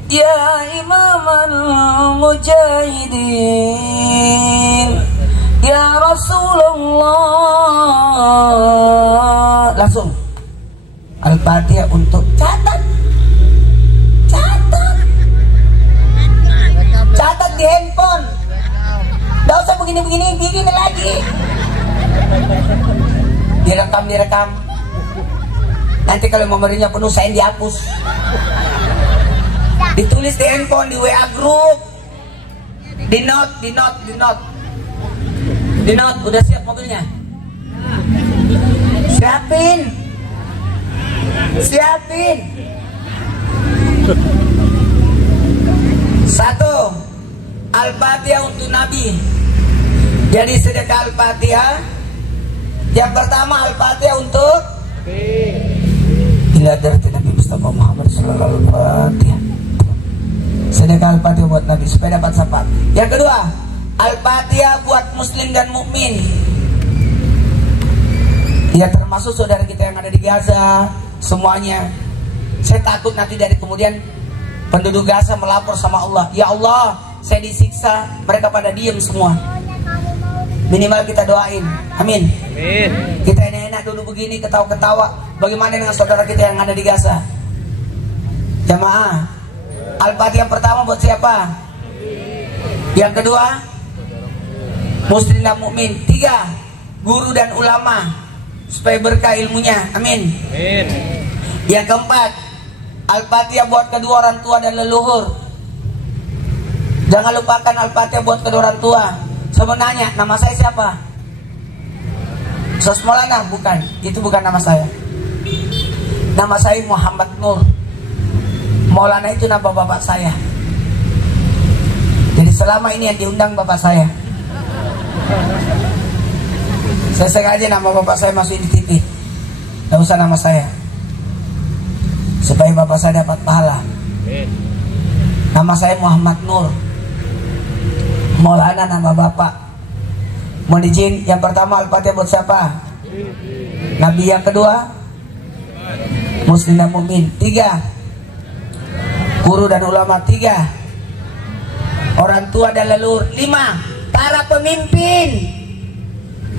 ya imamal mujahidin ya Rasulullah. Langsung Al-Fatihah untuk catat di handphone. Nggak usah begini lagi. Direkam. Nanti kalau memorinya penuh, saya dihapus. Ditulis di handphone, di WA group, di note. Udah siap mobilnya? siapin. Siapin. 1. Al-Fatihah untuk Nabi. Jadi sedekah Al-Fatihah. Yang pertama Al-Fatihah untuk ila hadratin Nabi Mustafa Muhammad sallallahu alaihi wasallam. Sedekah Al-Fatihah buat Nabi supaya dapat syafaat. Yang kedua, Al-Fatihah buat muslim dan mukmin. Ya termasuk saudara kita yang ada di Gaza, semuanya. Saya takut nanti dari kemudian penduduk Gaza melapor sama Allah. Ya Allah, saya disiksa, mereka pada diem semua. Minimal kita doain. Amin. Amin. Kita enak-enak dulu begini, ketawa-ketawa. Bagaimana dengan saudara kita yang ada di Gaza? Jamaah, Al-Fatihah yang pertama buat siapa? Yang kedua, muslim dan mukmin. 3, guru dan ulama supaya berkah ilmunya. Amin. Amin. Yang keempat, Al-Fatihah buat kedua orang tua dan leluhur. Jangan lupakan Al-Fatihah buat kedua orang tua. Sebenarnya nama saya siapa? Ustaz Maulana? Bukan, itu bukan nama saya. Nama saya Muhammad Nur. Maulana itu nama bapak saya. Jadi selama ini yang diundang bapak saya. Saya sengaja nama bapak saya masuk di TV. Tidak usah nama saya, supaya bapak saya dapat pahala. Nama saya Muhammad Nur. Maulana nama bapak. Mohon izin, yang pertama Al-Fatihah buat siapa? Nabi. Yang kedua, muslim dan mukmin. 3, guru dan ulama. 3, orang tua dan leluhur. 5, para pemimpin.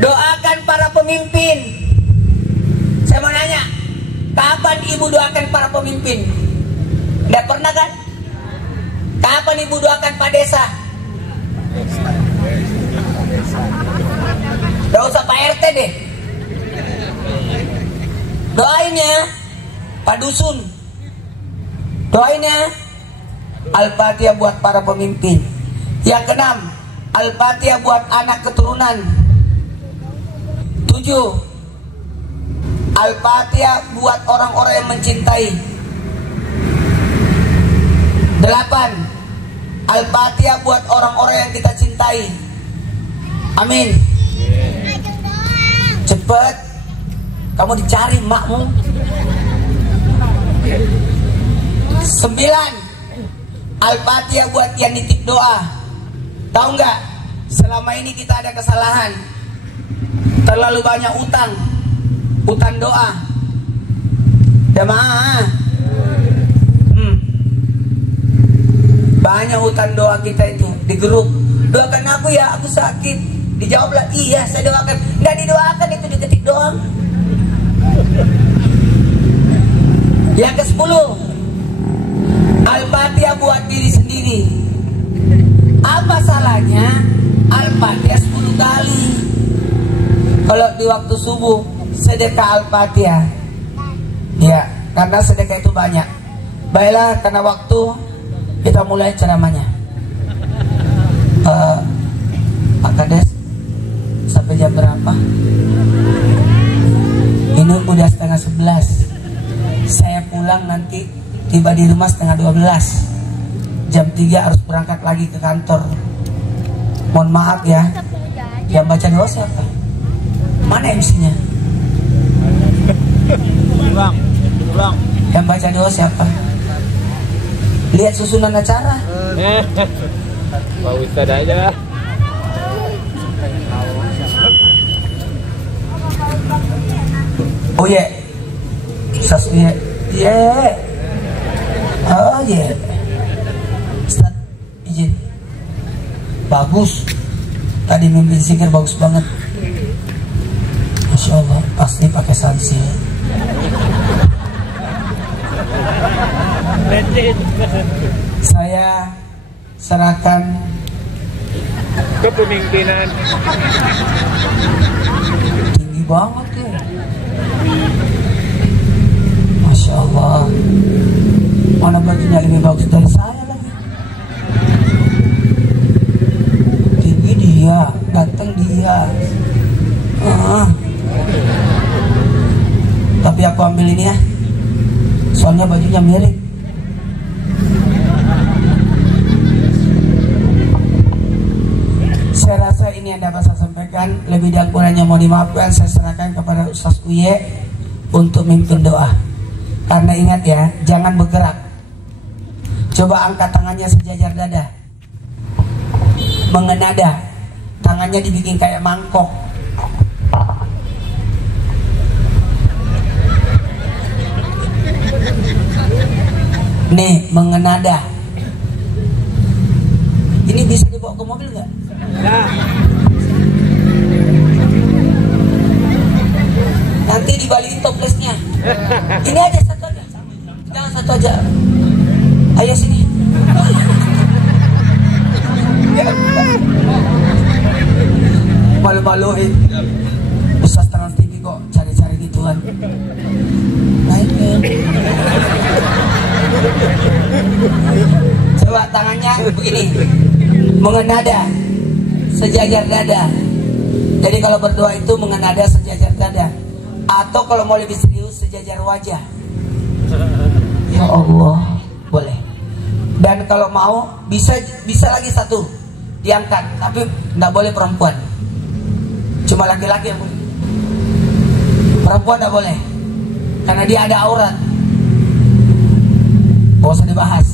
Doakan para pemimpin. Saya mau nanya, kapan ibu doakan para pemimpin? Tidak pernah kan? Kapan ibu doakan Pak Desa? Gak usah Pak RT deh. Doainnya Pak Dusun. Doainnya Al-Fatihah buat para pemimpin. Yang keenam, Al-Fatihah buat anak keturunan. 7, Al-Fatihah buat orang-orang yang mencintai. 8, Al-Fatihah buat orang-orang yang kita cintai. Amin. Cepat, kamu dicari makmu. 9, Al-Fatihah buat yang nitip doa. Tahu nggak? Selama ini kita ada kesalahan, terlalu banyak utang doa. Jamaah, banyak utang doa kita itu di grup. Doakan aku ya, aku sakit. Dijawablah, iya saya doakan. Nggak didoakan, itu diketik doang. Yang ke-10, Al-Fatihah buat diri sendiri. Apa salahnya Al-Fatihah 10 kali? Kalau di waktu subuh sedekah Al-Fatihah. Ya, karena sedekah itu banyak. Baiklah, karena waktu kita mulai ceramahnya. Pak Kades, sampai jam berapa? Ini udah setengah 11. Saya pulang nanti tiba di rumah setengah 12. Jam 3 harus berangkat lagi ke kantor. Mohon maaf ya. Yang baca doa siapa? Mana MC-nya? Yang baca doa siapa? Lihat susunan acara. Pak Ustadz aja. Oh ya, Ustaz ya, oh ya, Ustaz izin, bagus. Tadi mimpin zikir bagus banget, Masya Allah, pasti pakai sanksi. Saya serahkan Kepemimpinan. tinggi banget ya. Masya Allah, mana bajunya lebih bagus dari saya lagi. Tinggi dia, ganteng dia. Tapi aku ambil ini ya, soalnya bajunya mirip. Saya rasa ini yang dapat saya sampaikan. Lebih dan kurangnya mau dimaafkan. Saya serahkan kepada Ustaz Uye untuk mimpin doa. Karena ingat ya, jangan bergerak. Coba angkat tangannya sejajar dada, mengenada. Tangannya dibikin kayak mangkok. Nih, mengenada. Ini bisa dibawa ke mobil nggak? Nanti dibalikin toplesnya. Ini aja satu aja. Jangan satu aja. Ayo sini. Malu-maluin. Ustaz Trans TV kok cari-cari gituan. Naikin. Coba tangannya begini, mengenada sejajar dada. Jadi kalau berdoa itu mengenada sejajar dada, atau kalau mau lebih serius sejajar wajah. Ya Allah, boleh. Dan kalau mau bisa lagi satu diangkat, tapi nggak boleh perempuan, cuma laki-laki yang boleh. Perempuan nggak boleh, karena dia ada aurat. Gak usah dibahas.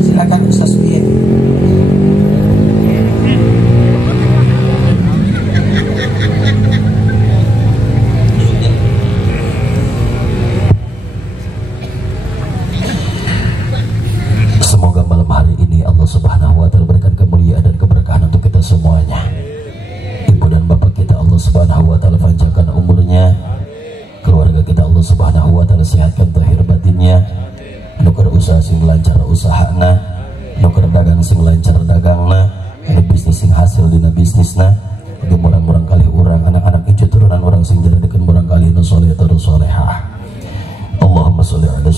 Silakan Ustaz Uye. Semoga malam hari ini Allah Subhanahu wa Ta'ala berikan kemuliaan dan keberkahan untuk kita semuanya. Ibu dan bapak kita Allah Subhanahu wa Ta'ala panjangkan umurnya. Keluarga kita Allah Subhanahu wa Ta'ala sehatkan zahir batinnya. Nuker usaha sing lancar usahana, nuker dagang sing lancar dagangna, ada bisnis sing hasil dina bisnisna. Jadi murang-murang kali urang anak-anak itu turunan orang sing jadikan murang kali nu soleh atau solehah. Allahumma sholli ala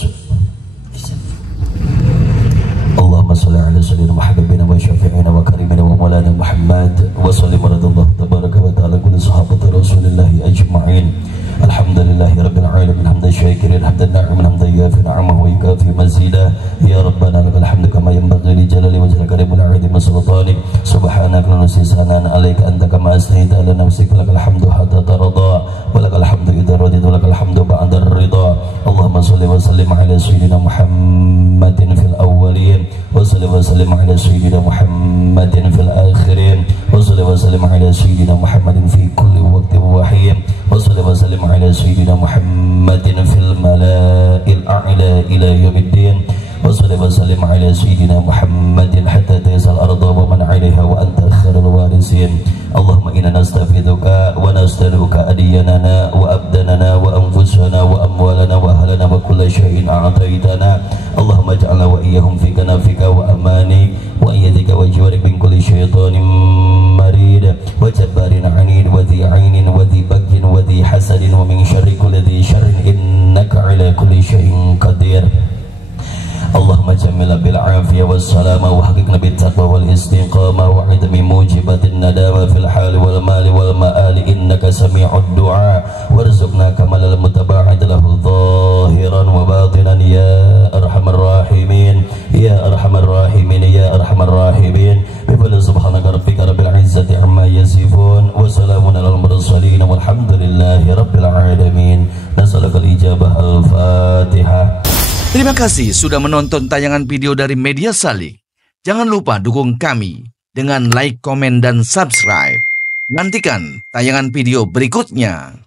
Allahumma sholli ala sayyidina Muhammadin wa syafi'ina wa karimina wa maulana Muhammad wa sallim radallahu tabaraka wa ta'ala kulli sahabati Rasulillah ajma'in. Alhamdulillahi rabbil alamin hamdan syakirin hamdan na'iman hamdan yafi na'amahu wa yukafi mazidah. Ya rabbana lakal hamdu kama yanbaghi li jalali wajhika karimul 'azim sultanik. Subhanaka la nuhsi sanan 'alaika anta kama asnaita ala nafsika lakal hamdu hatta tarda wa lakal hamdu idza radita lakal hamdu ba'da ar-ridha. Allahumma shalli wa sallim ala sayyidina Muhammadin fil awwalin wa salli wa sallim ala sayyidina Muhammadin fil akhirin wa salli wa sallim ala sayyidina Muhammadin fi kulli waqtin wa hin wa salli wa sallim ala sayyidina Muhammadin fil mala'il a'la ila yaumiddin wa salli wa sallim ala sayyidina Muhammadin hatta tasal arda wa man 'alaiha wa anta khairul warisin. Allahumma inna nastaghfiruka wa nastaghfiruka adiyanana wa abdanana wa anfusana wa amwalana wa ahlana wa kulla syai'in a'taitana. Allahumma ij'alna wa iyyahum fi kanafika wa amani wa iyyadika wa jiwarik min kulli syaitanin marid wa jabbarin 'anid wa dhi 'ainin wa dhi baghin wa dhi hasadin wa min syarri kulli dhi syarrin innaka 'ala kulli syai'in qadir. Allahumma jamila bil afiyah was salama wa haqiqna bit taqwa wal istiqamah wa idmi mujibatin nadama fil hali wal mali wal ma'ali innaka sami'ud du'a warzuqna kamalal mutaba'id lahu zahiran wa batinan ya arhamar rahimin ya arhamar rahimin ya arhamar rahimin. Bifadli subhanaka rabbika rabbil izzati amma yasifun wa salamun alal mursalin walhamdulillahi rabbil alamin. Nasalakal ijabah al-fatihah. Terima kasih sudah menonton tayangan video dari Media Salik. Jangan lupa dukung kami dengan like, komen, dan subscribe. Nantikan tayangan video berikutnya.